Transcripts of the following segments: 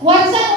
What's up?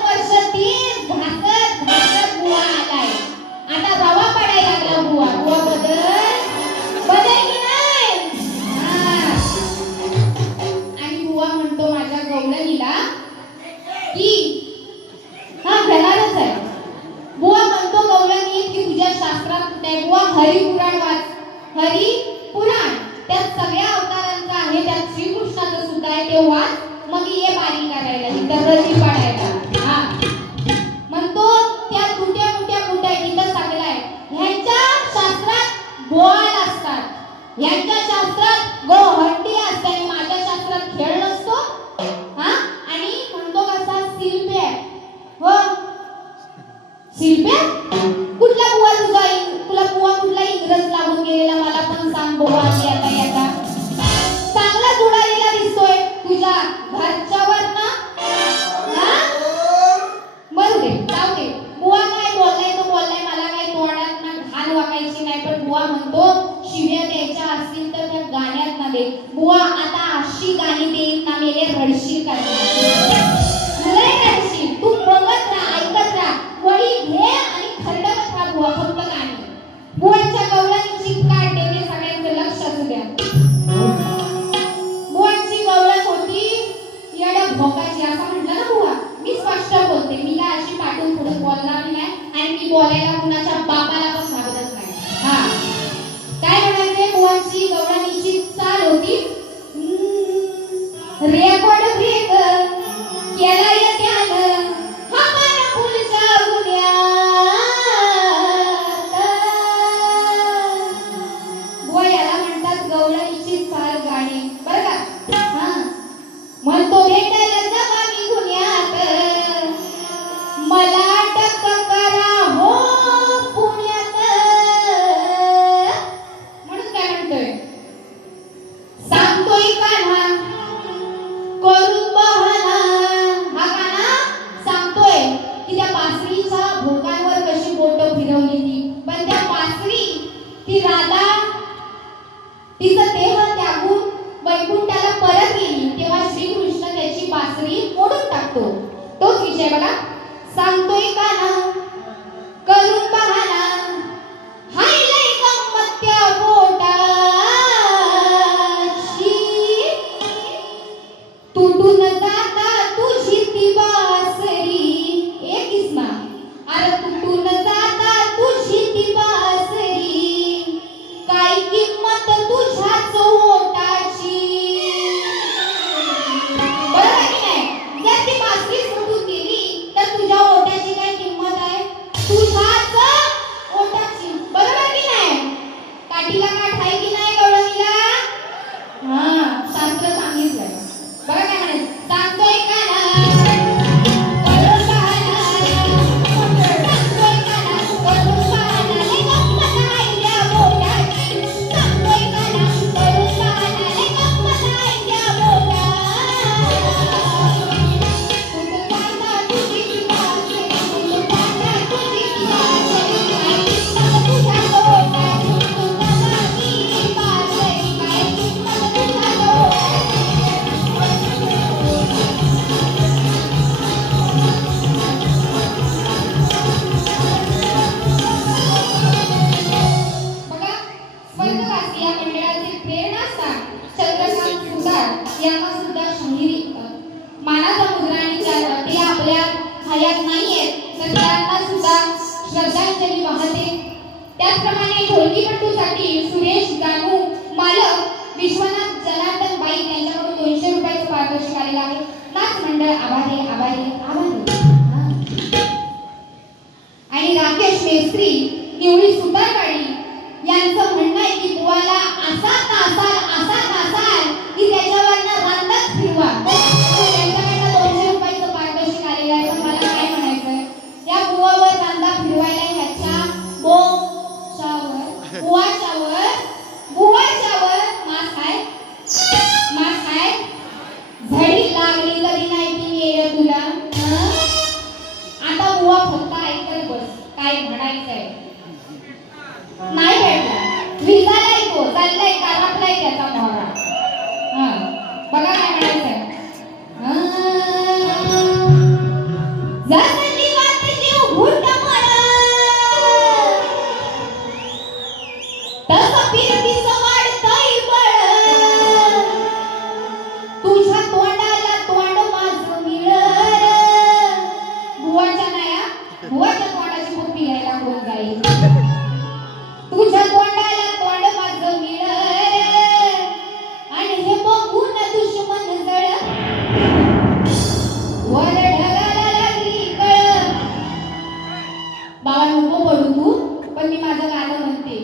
बाबा नको पडू तू पण मी माझं गाणं म्हणते.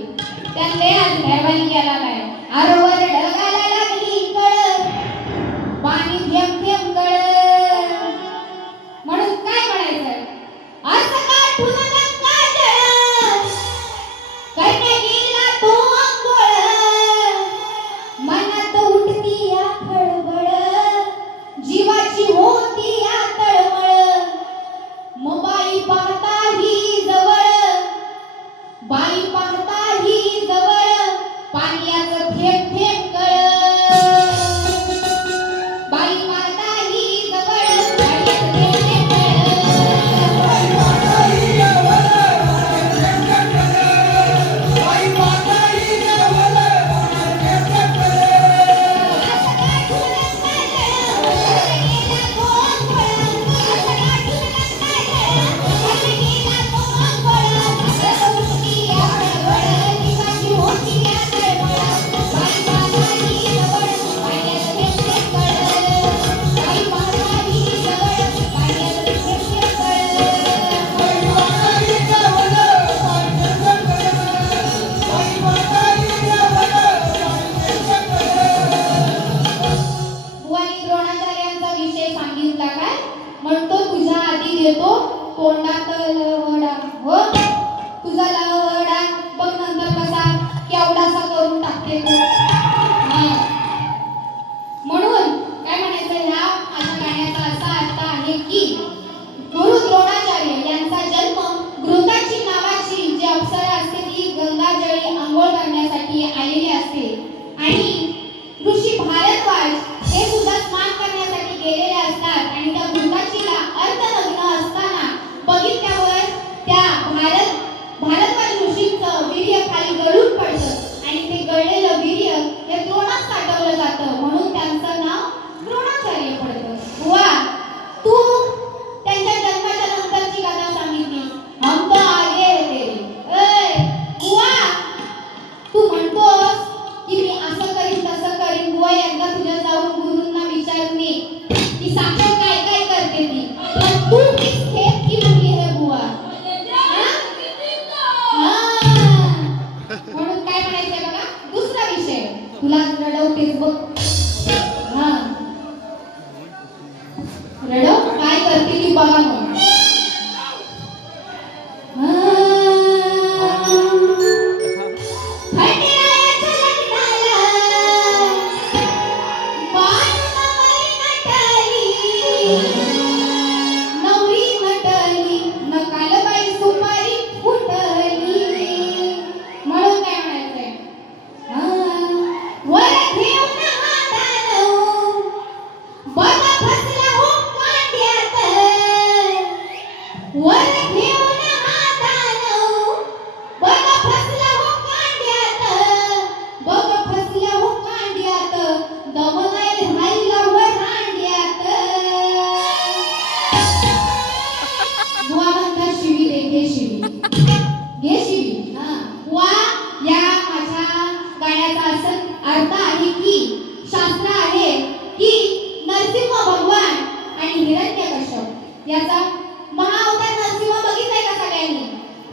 त्या लय आज भैवानी गेला नाही अरे हो,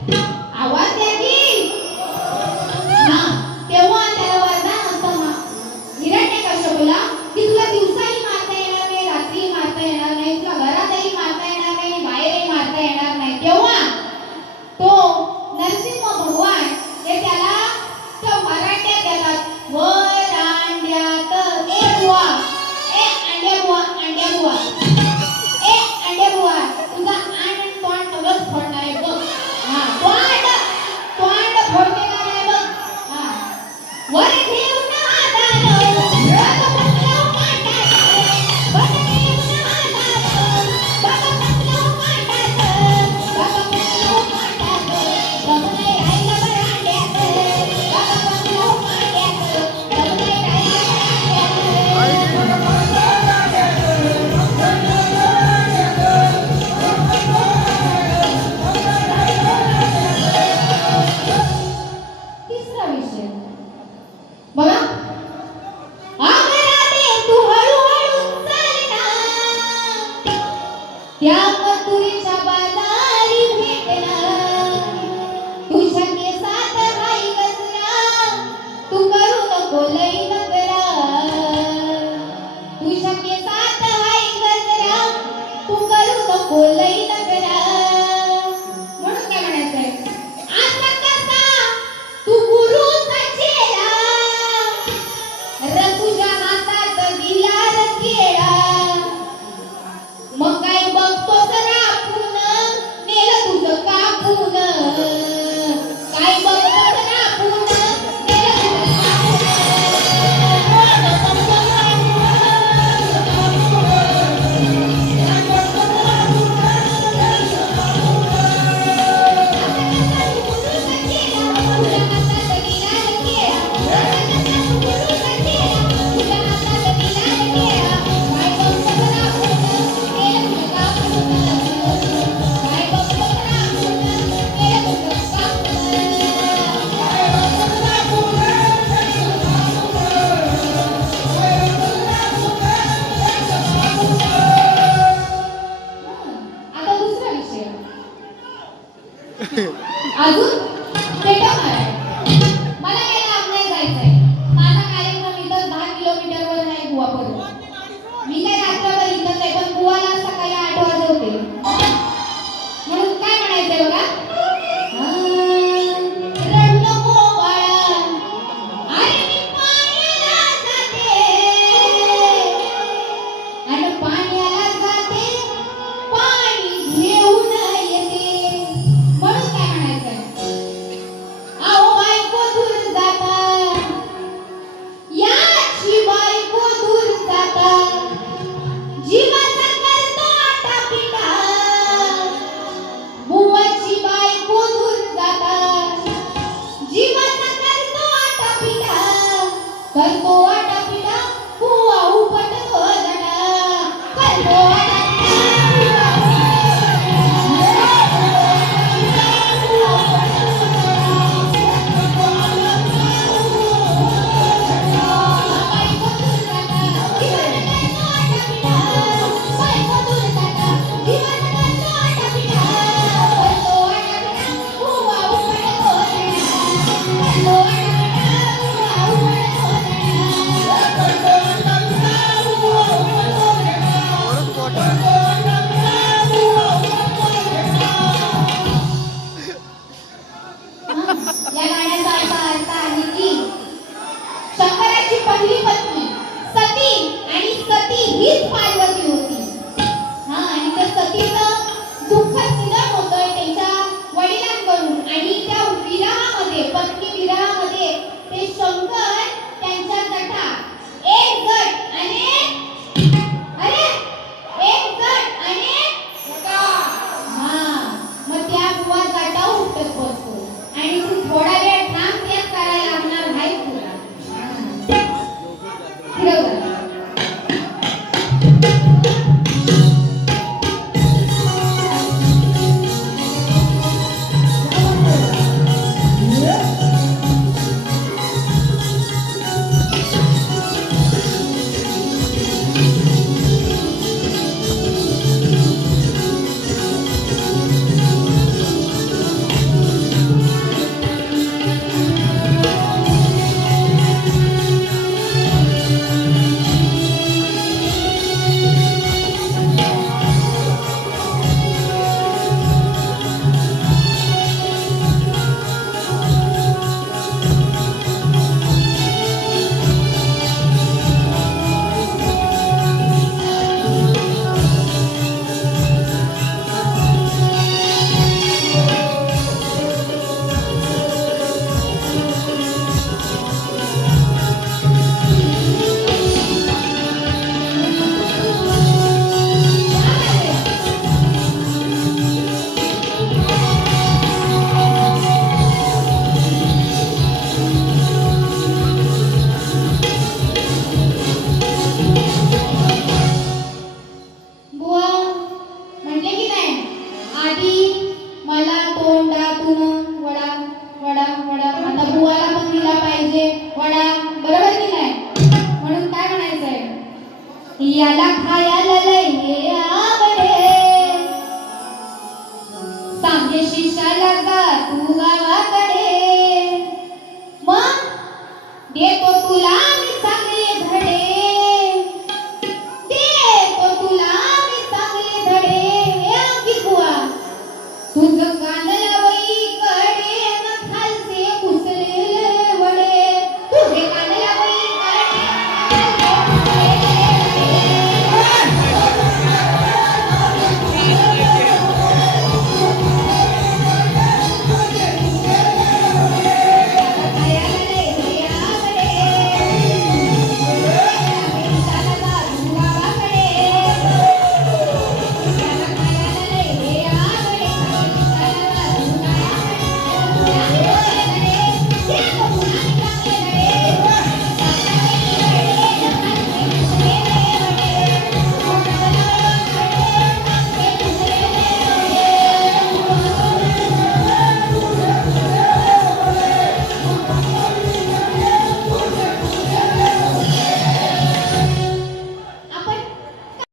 you.